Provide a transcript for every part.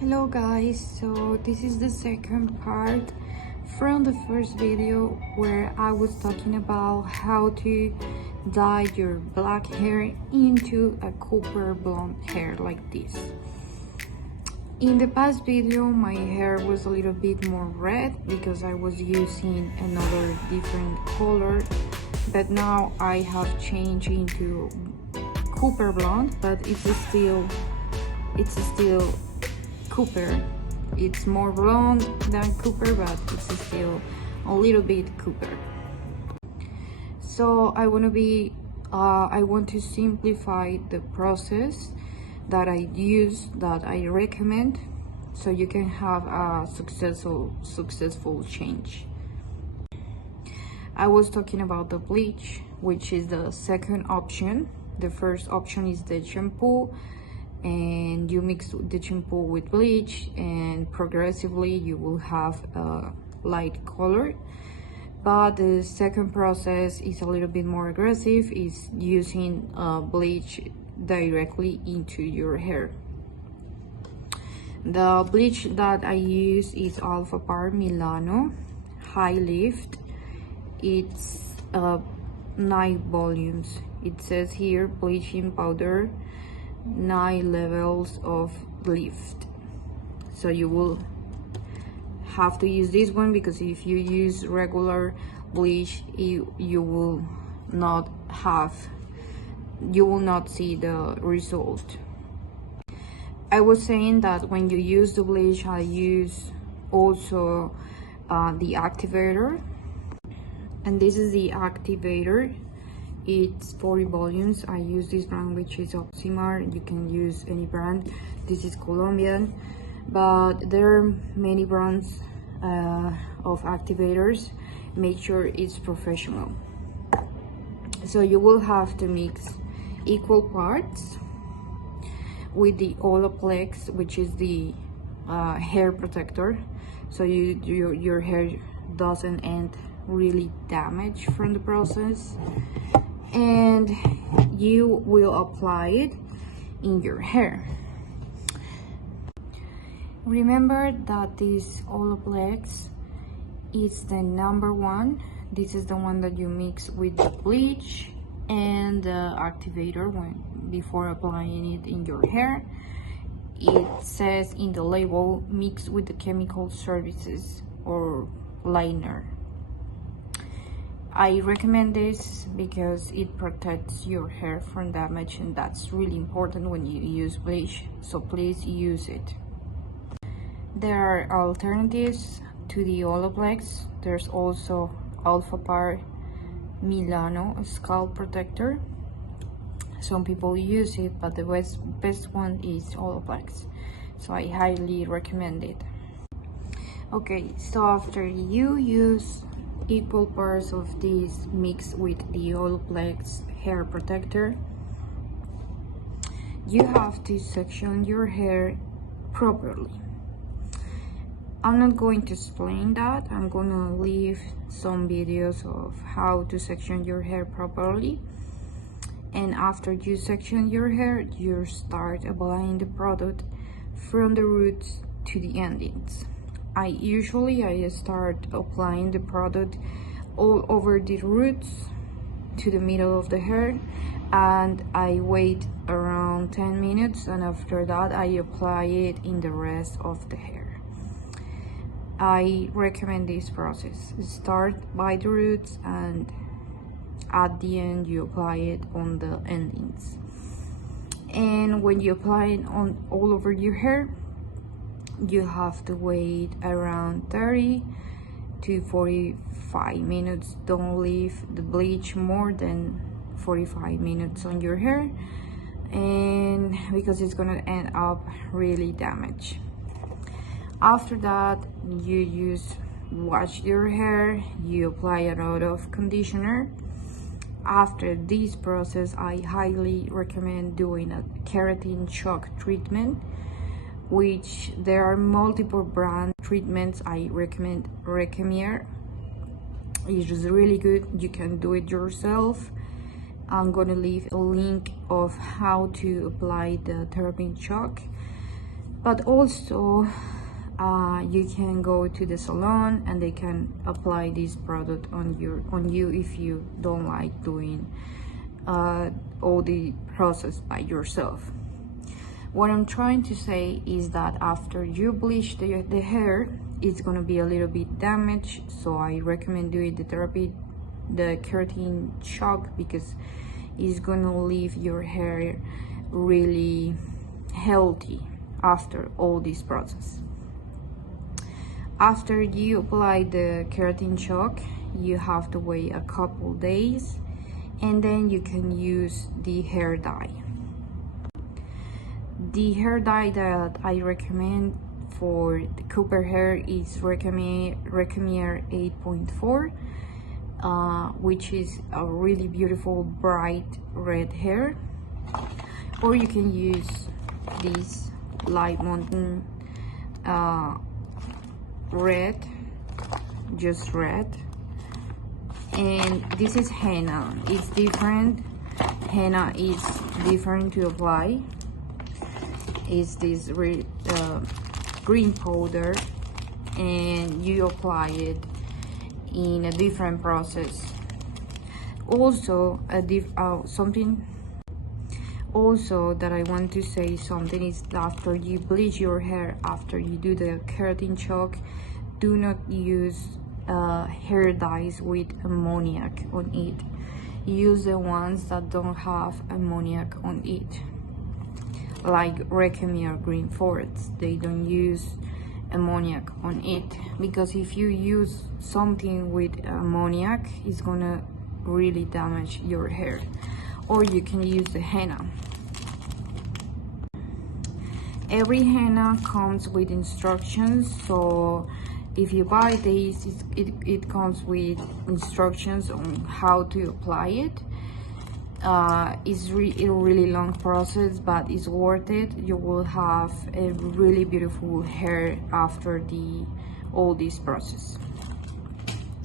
Hello guys, so this is the second part from the first video where I was talking about how to dye your black hair into a copper blonde hair like this. In the past video my hair was a little bit more red because I was using another different color, but now I have changed into copper blonde, but it's still copper. It's more blonde than copper, but it's still a little bit copper. So I want to simplify the process that I use, that I recommend, so you can have a successful change. I was talking about the bleach, which is the second option. The first option is the shampoo, and you mix the shampoo with bleach and progressively you will have a light color. But the second process is a little bit more aggressive, is using bleach directly into your hair. The bleach that I use is Alpha Par Milano High Lift. It's 9 volumes. It says here bleaching powder, 9 levels of lift. So you will have to use this one, because if you use regular bleach you will not see the result. I was saying that when you use the bleach, I use also the activator, and this is the activator. It's 40 volumes. I use this brand, which is Opsimar. You can use any brand. This is Colombian, but there are many brands of activators. Make sure it's professional. So you will have to mix equal parts with the Olaplex, which is the hair protector, so your hair doesn't end really damaged from the process, and you will apply it in your hair. Remember that this Olaplex is the number one. This is the one that you mix with the bleach and the activator before applying it in your hair. It says in the label, mix with the chemical services or liner. I recommend this because it protects your hair from damage, and that's really important when you use bleach, so please use it. There are alternatives to the Olaplex. There's also Alpha Par Milano Scalp Protector. Some people use it, but the best one is Olaplex, so I highly recommend it. Okay, so after you use equal parts of this mixed with the Olaplex hair protector, you have to section your hair properly. I'm not going to explain that. I'm gonna leave some videos of how to section your hair properly, and after you section your hair, you start applying the product from the roots to the endings. I start applying the product all over the roots to the middle of the hair, and I wait around 10 minutes, and after that I apply it in the rest of the hair. I recommend this process. Start by the roots, and at the end you apply it on the endings. And when you apply it on all over your hair, you have to wait around 30 to 45 minutes. Don't leave the bleach more than 45 minutes on your hair, and because it's gonna end up really damaged. After that, you wash your hair, you apply a lot of conditioner. After this process, I highly recommend doing a keratin shock treatment, which there are multiple brand treatments. I recommend Recamier. It's just really good. You can do it yourself. I'm gonna leave a link of how to apply the keratin shock But also you can go to the salon and they can apply this product on you if you don't like doing all the process by yourself. What I'm trying to say is that after you bleach the hair, it's gonna be a little bit damaged, so I recommend doing the therapy, the keratin shock, because it's gonna leave your hair really healthy after all this process. After you apply the keratin shock, you have to wait a couple days, and then you can use the hair dye. The hair dye that I recommend for the Cooper hair is Recomier 8.4, which is a really beautiful bright red hair. Or you can use this light mountain red, just red. And this is henna. It's different. Henna is different to apply. It's this green powder, and you apply it in a different process. Also, something also that I want to say something is that after you bleach your hair, after you do the keratin shock, do not use hair dyes with ammoniac on it. Use the ones that don't have ammoniac on it, like Recomier Green Forest. They don't use ammoniac on it, because if you use something with ammoniac, it's gonna really damage your hair. Or you can use the henna. Every henna comes with instructions, so if you buy this, it comes with instructions on how to apply it. It's a really long process, but it's worth it. You will have a really beautiful hair after all this process.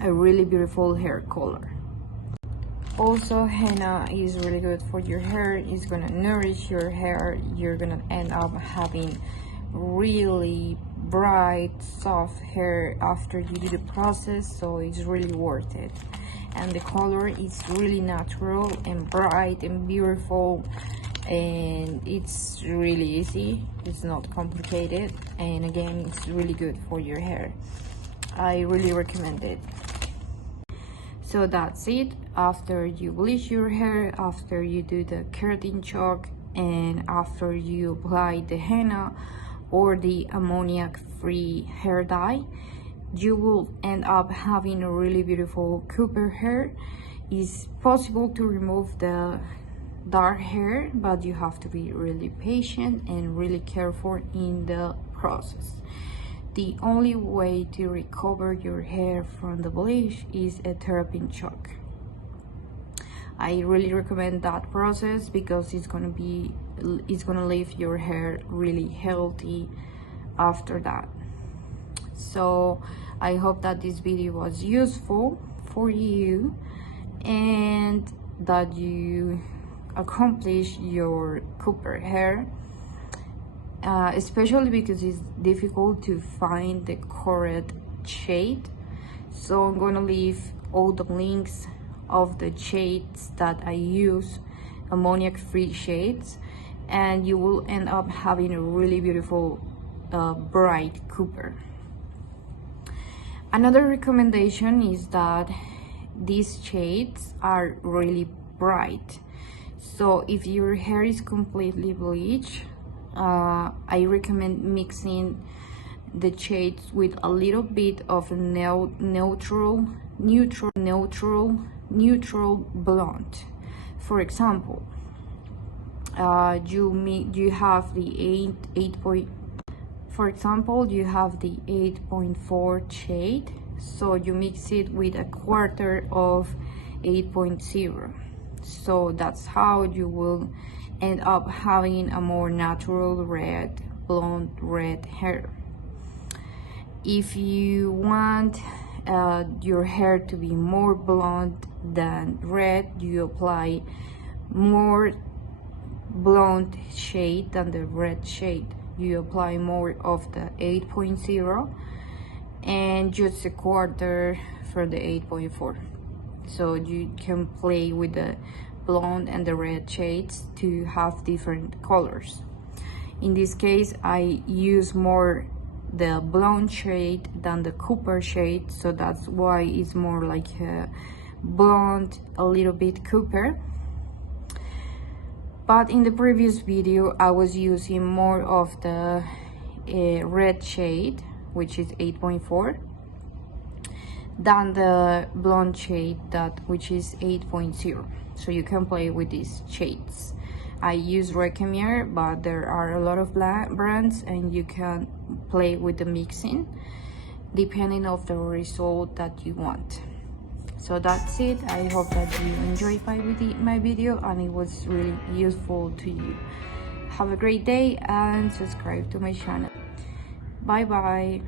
A really beautiful hair color. Also, henna is really good for your hair. It's gonna nourish your hair. You're gonna end up having really bright, soft hair after you do the process, so it's really worth it. And the color is really natural and bright and beautiful, and it's really easy. It's not complicated, and again, it's really good for your hair. I really recommend it. So that's it. After you bleach your hair, after you do the keratin shock, and after you apply the henna or the ammoniac-free hair dye, you will end up having a really beautiful Cooper hair. It's possible to remove the dark hair, but you have to be really patient and really careful in the process. The only way to recover your hair from the bleach is a keratin shock. I really recommend that process because it's gonna leave your hair really healthy after that. So I hope that this video was useful for you and that you accomplish your Cooper hair, especially because it's difficult to find the correct shade. So I'm gonna leave all the links of the shades that I use, ammoniac-free shades, and you will end up having a really beautiful bright Cooper. Another recommendation is that these shades are really bright. So if your hair is completely bleached, I recommend mixing the shades with a little bit of neutral blonde. For example, you have the 8.4 shade, so you mix it with a quarter of 8.0. So that's how you will end up having a more natural blonde red hair. If you want your hair to be more blonde than red, you apply more blonde shade than the red shade. you apply more of the 8.0 and just a quarter for the 8.4, so you can play with the blonde and the red shades to have different colors. In this case, I use more the blonde shade than the copper shade, so that's why it's more like a blonde, a little bit copper. But in the previous video I was using more of the red shade, which is 8.4, than the blonde shade, which is 8.0. So you can play with these shades. I use Recommere, but there are a lot of brands and you can play with the mixing depending of the result that you want. So that's it. I hope that you enjoyed my video and it was really useful to you. Have a great day and subscribe to my channel. Bye bye.